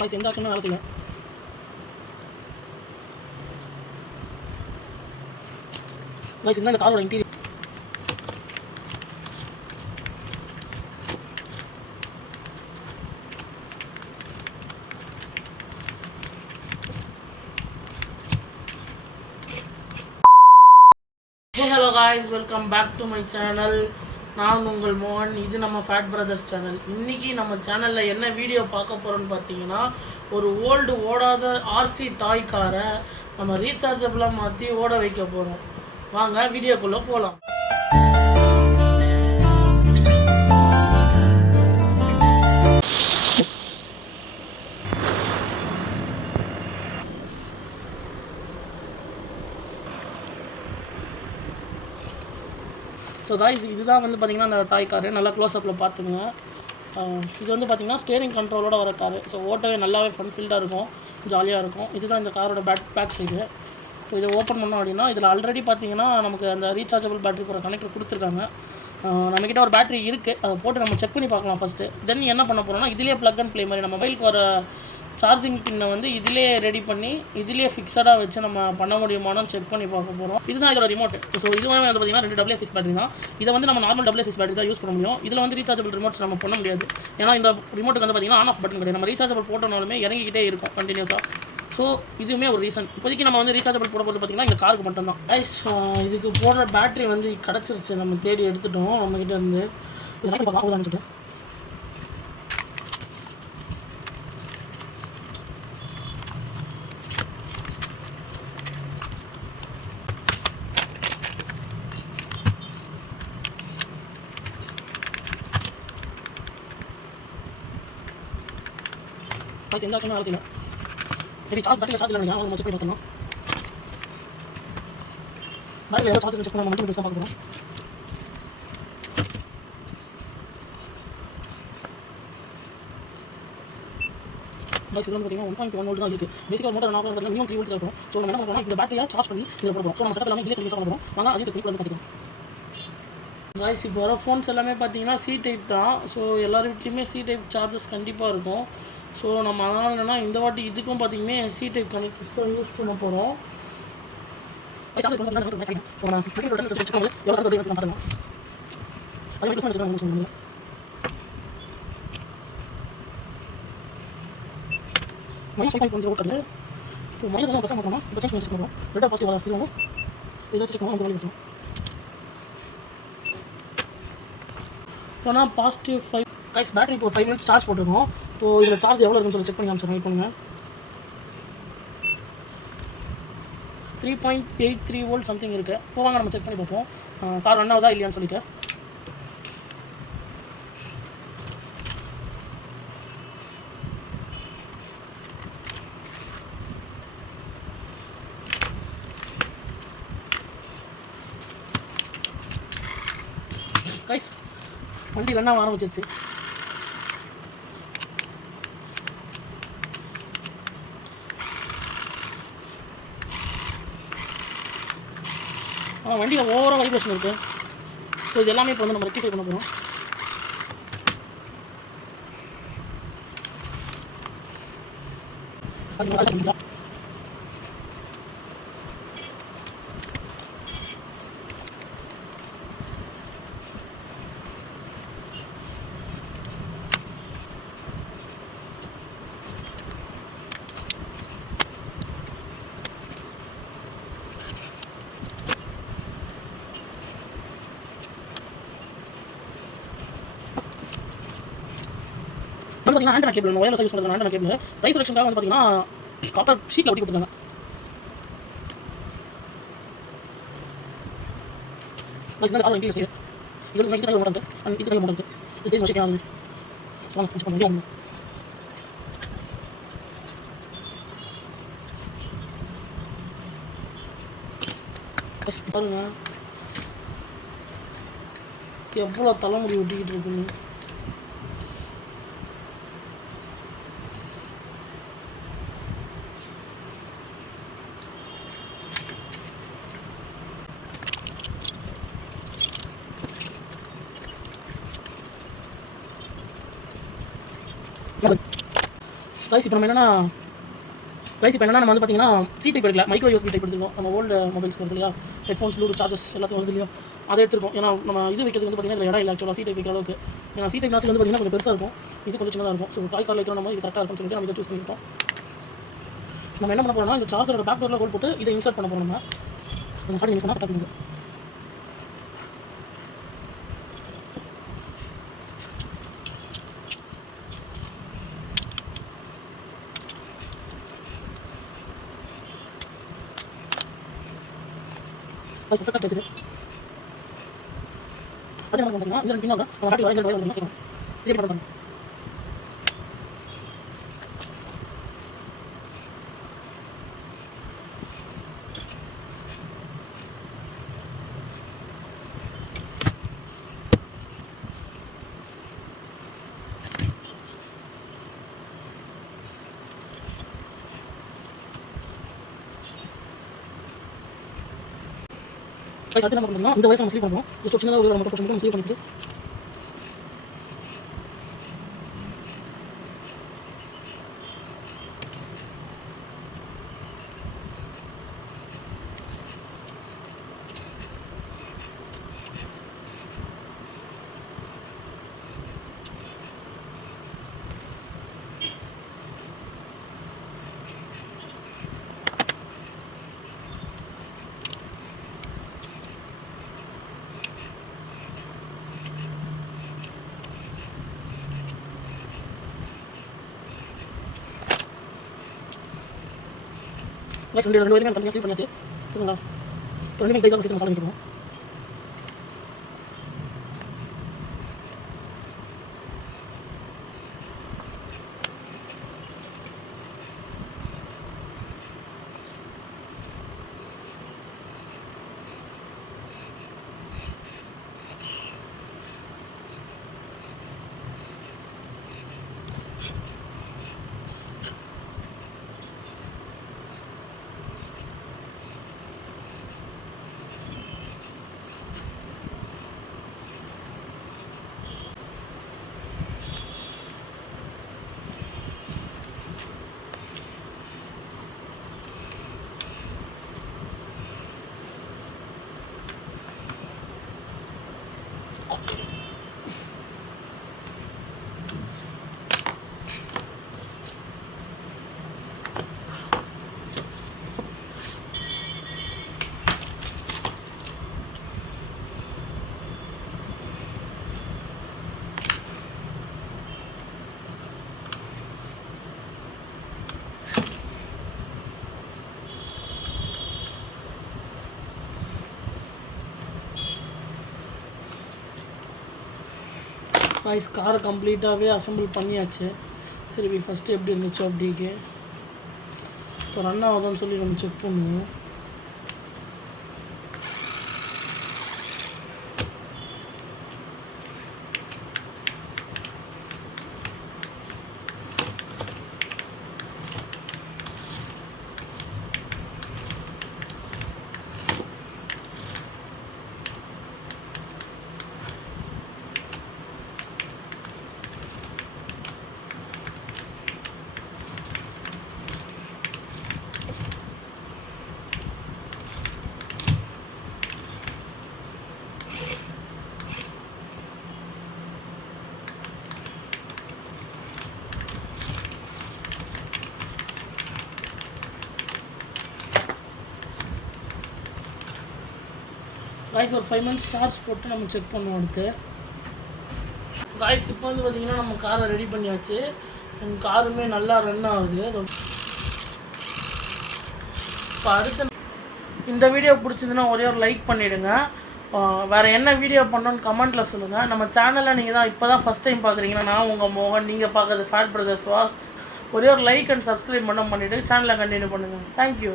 Guys எந்த ஆப்ஷனும் வேலை செய்யல கைஸ் இதுதான் இந்த காரோட interior hello guys welcome back to my channel நான் உங்கள் மோகன் இது நம்ம ஃபேட் பிரதர்ஸ் சேனல் இன்றைக்கி நம்ம சேனலில் என்ன வீடியோ பார்க்க போகிறோம்னு பார்த்தீங்கன்னா ஒரு ஓல்டு ஓடாத ஆர்சி டாய் காரை நம்ம ரீசார்ஜபிளாக மாற்றி ஓட வைக்க போகிறோம் வாங்க வீடியோக்குள்ளே போகலாம் ஸோ காய்ஸ் இதுதான் வந்து பார்த்திங்கன்னா அந்த டாய் காரு நல்லா க்ளோஸ்அப்பில் பார்த்துங்க. இது வந்து பார்த்தீங்கன்னா ஸ்டேரிங் கண்ட்ரோலோட வர காரு ஸோ ஓட்டவே நல்லாவே ஃபன் ஃபீல்டாக இருக்கும். ஜாலியாக இருக்கும். இதுதான் இந்த காரோட பேக் பேக் சைடு இப்போ இதை ஓப்பன் பண்ணோம் அப்படின்னா இதில் ஆல்ரெடி பார்த்தீங்கன்னா நமக்கு அந்த ரீசார்ஜபிள் பேட்டரி போகிற கனெக்டர் கொடுத்துருக்காங்க. நம்மக்கிட்ட ஒரு பேட்டரி இருக்குது அதை போட்டு நம்ம செக் பண்ணி பார்க்கலாம் ஃபஸ்ட்டு தென் என்ன பண்ண போகிறோம்னா இதிலே ப்ளக் அண்ட் ப்ளே மாதிரி நம்ம மொபைலுக்கு வர சார்ஜிங் பின்னை வந்து இதிலே ரெடி பண்ணி இதிலே ஃபிக்ஸடாக வச்சு நம்ம பண்ண முடியுமானு செக் பண்ணி பார்க்க போகிறோம் இதுதான் இதோட ரிமோட் ஸோ இது வந்து பார்த்தீங்கன்னா ரெண்டு டபுள் சிக்ஸ் பேட்டரி தான். இதை வந்து நம்ம நார்மல் டபுள் சிக்ஸ் பேட்டரி தான் யூஸ் பண்ண முடியும். இதில் வந்து ரீசார்ஜபிள் ரிமோட்ஸ் நம்ம பண்ண முடியாது. ஏன்னா இந்த ரிமோட்டுக்கு வந்து பார்த்தீங்கன்னா ஆன் ஆஃப் பட்டன் கிடையாது. நம்ம ரீசார்ஜபிள் போட்டோனாலுமே இறங்கிக்கிட்டே இருக்கும் கண்டினியூஸாக ஸோ இதுவுமே ஒரு ரீசன் இப்போதைக்கு நம்ம வந்து ரீசார்ஜபிள் போட போகிறது பார்த்தீங்கன்னா இந்த காருக்கு மட்டும்தான். ஐஸ் இதுக்கு போடுற பேட்டரி வந்து கிடச்சிருச்சு. நம்ம தேடி எடுத்துட்டோம். நம்மக்கிட்ட இருந்து. சொல்லிட்டு. கைஸ் எந்த ஆப்ஷனும் வேலை செய்யல சரி சார்ஜ் பட்டியில் சார்ஜ் இல்லை அவங்க செக் பண்ணி பார்த்தோம் பேட்டரியில் எவ்வளோ சார்ஜ் செக் பண்ண மட்டும் பெருசாக பார்க்க போகிறோம் கைஸ் இது வந்து ஒன் பாயிண்ட் ஒன் வோல்ட் தான் இருக்குது பேசிக்காக மோட்டர் நான் பார்த்தீங்கன்னா மினிமம் த்ரீ வோல்ட் இருக்கும் ஸோ நம்ம என்ன பண்ணலாம் இந்த பேட்டரியாக சார்ஜ் பண்ணி இதில் போடுறோம் ஸோ நம்ம செட்டப் எல்லாமே இதிலே யூஸ் பண்ணுறோம் போகிறோம் நாங்கள் அதையும் திருப்பி வந்து பார்த்துக்கலாம் காய்ஸ் இப்போ வர ஃபோன்ஸ் எல்லாமே பார்த்தீங்கன்னா சி டைப் தான் ஸோ எல்லார் வீட்லேயுமே சி டைப் சார்ஜஸ் கண்டிப்பாக இருக்கும். ஸோ நம்ம அதனால் என்னென்னா இந்த வாட்டி இதுக்கும் பார்த்தீங்கன்னா சி டைப் கனெக்டர்ஸ் தான் யூஸ் பண்ண போகிறோம் மைனஸ் ஃபைவ் கொஞ்சம் மைனஸ் தான் பர்சன்ட் போட்டோம்னா இப்போ சேஞ்ச் பண்ணி பாசிட்டிவ் வர இதுவும் இதை செக் பண்ணுவோம் அந்த வேலையை வச்சோம் இப்போனா பாசிட்டிவ் ஃபைவ் கைஸ் பேட்டரி இப்போ ஃபைவ் மினிட்ஸ் சார்ஜ் போட்டிருக்கோம். இப்போ இதில் சார்ஜ் எவ்வளோ இருக்குன்னு சொல்லி செக் பண்ணி காமிச்சிடுறேன். வெயிட் பண்ணுங்கள் three point eight three volt something இருக்குது இப்போ வாங்க நம்ம செக் பண்ணி பார்ப்போம். கார் ரன் ஆகுதா இல்லையான்னு சொல்லிட்டு. கைஸ் வண்டி ரன் ஆக ஆரம்பிச்சிருச்சு. ஆ வண்டியில் ஓவராக வைப்ரேஷன் இருக்குது ஸோ இது எல்லாமே இப்போ வந்து நம்ம ரெக்டிஃபை பண்ண போகிறோம் வந்து பார்த்தீங்கன்னா ஆண்டனா கேபிள் ஒயர்லெஸ் யூஸ் பண்ணுறது ஆண்டனா கேபிள் ப்ரைஸ் செலெக்ஷனுக்காக வந்து பார்த்தீங்கன்னா காப்பர் ஷீட்டில் ஒட்டி கொடுத்துருக்காங்க இதுதான் இன்டீரியர் சைடு இது வந்து இதுக்கு மோட்டர் அண்ட் இதுக்கு மோட்டர் இது வாங்க கொஞ்சம் பாருங்க. எவ்வளோ தலைமுடி ஒட்டிக்கிட்டு இருக்குன்னு. கைஸ் இப்போ நம்ம என்னன்னா கைஸ் இப்போ என்னன்னா நம்ம வந்து பார்த்தீங்கன்னா சி டைப் எடுக்கல. மைக்ரோ யூஎஸ்பி டைப் எடுத்துருக்கோம். நம்ம ஓல்டு மொபைல்ஸ் வருது இல்லையா ஹெட்ஃபோன்ஸ் லூடு சார்ஜஸ் எல்லாத்தையும் வருது இல்லையா? அதை எடுத்துருக்கோம். ஏன்னா நம்ம இது வைக்கிறது வந்து பார்த்தீங்கன்னா இடம் இல்லை ஆக்சுவலாக சி டைப் வைக்கிற அளவுக்கு. ஏன்னா சி டைப் வந்து பார்த்தீங்கன்னா கொஞ்சம் பெருசாக இருக்கும். இது கொஞ்சம் சின்னதாக இருக்கும். ஸோ டாய் கார்டில் வைக்கிற நம்ம இது கரெக்டாக இருக்கும்னு சொல்லிட்டு நம்ம இதை சூஸ் பண்ணியிருக்கோம் நம்ம என்ன பண்ண போகிறோம்னா இந்த சார்ஜரோட பேக் டோரில் ஹோல் போட்டு இதை இன்சர்ட் பண்ண போகிறோம் நம்ம. நம்ம ஸ்டார்டிங் யூஸ் பண்ணால் கரெக்டாக அது பர்ஃபெக்டாக பார்த்தீங்கன்னா நம்ம செய்யணும் இதே பண்ணுறோம் அடுத்து என்ன பண்ணுறோம்னா இந்த வயசு நம்ம ஸ்லீப் பண்ணுவோம் ஜஸ்ட் சின்னதாக ஒரு மட்டும் கொஞ்சம் ஸ்லீப் பண்ணிட்டு கைஸ் ரெண்டு ரெண்டு வரைக்கும் தனியாக ஸ்லீப் பண்ணியாச்சு சரிங்களா இப்போ ரெண்டு கை தான் காய்ஸ் காரை கம்ப்ளீட்டாகவே அசம்பிள் பண்ணியாச்சு. திருப்பி ஃபஸ்ட்டு எப்படி இருந்துச்சோ அப்படிக்கு இப்போ ரன் ஆகுதான்னு சொல்லி நம்ம செக் பண்ணுவோம். காய்ஸ் ஒரு ஃபைவ் மினிட்ஸ் சார்ஜ் போட்டு நம்ம செக் பண்ணுவோம் அடுத்து. காய்ஸ் இப்போ வந்து பார்த்தீங்கன்னா நம்ம காரை ரெடி பண்ணியாச்சு. எங்கள் காருமே நல்லா ரன் ஆகுது. இப்போ அடுத்து இந்த வீடியோ பிடிச்சிருந்துன்னா ஒரே ஒரு லைக் பண்ணிவிடுங்க வேறு என்ன வீடியோ பண்ணோன்னு கமெண்ட்டில் சொல்லுங்கள் நம்ம சேனலில் நீங்கள் தான் இப்போ தான் ஃபஸ்ட் டைம் பார்க்குறீங்கன்னா நான் உங்கள் மோகன் நீங்கள் பார்க்குறது ஃபேட் பிரதர்ஸ் வாக்ஸ் ஒரே ஒரு லைக் அண்ட் சப்ஸ்கிரைப் பண்ண பண்ணிவிட்டு சேனலை கண்டினியூ பண்ணுங்கள் தேங்க்யூ